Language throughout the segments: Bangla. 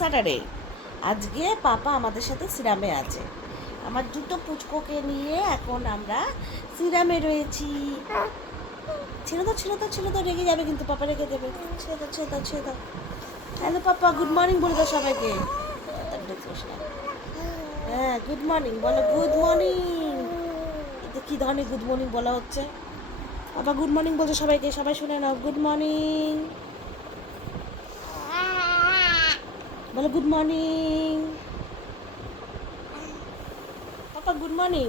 স্যাটারডে। আজকে পাপা আমাদের সাথে সিরামে আছে। আমার দুটো পুচকোকে নিয়ে এখন আমরা সিরামে রয়েছি। ছেড়ে দাও রেগে যাবে কিন্তু, পাপা রেগে যাবে। ছেড়ে দাও। হ্যালো পাপা, গুড মর্নিং বলে দাও সবাইকে। হ্যাঁ, গুড মর্নিং বলো, গুড মর্নিং। এটা কি ধরনের গুড মর্নিং বলা হচ্ছে? পাপা গুড মর্নিং বলছে সবাইকে, সবাই শুনে নাও, গুড মর্নিং বলো, গুড মর্নিং পাপা, গুড মর্নিং।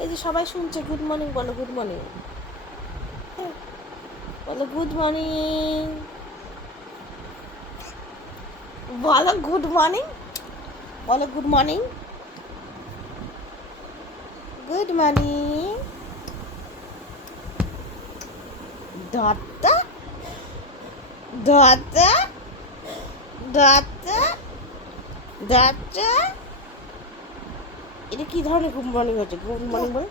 এই যে সবাই শুনছে, গুড মর্নিং বলো, গুড মর্নিং বলো, গুড মর্নিং বলো, গুড মর্নিং বলো, গুড মর্নিং, গুড মর্নিং। দত্তা দত্তা দত্তা দত্তা, এটা কি ধরনের গুড মর্নিং হচ্ছে? গুড মর্নিং বলে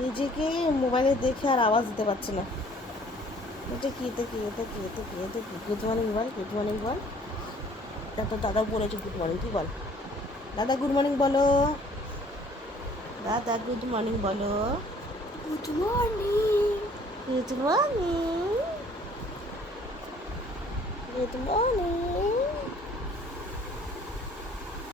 নিজেকে মোবাইলে দেখে আর আওয়াজ দিতে পারছি না। এটা কি, গুড মর্নিং বল, গুড মর্নিং বল। তো দাদা বলেছে গুড মর্নিং, তুই বল। দাদা গুড মর্নিং বলো, দাদা গুড মর্নিং বলো, good morning, good morning, good morning.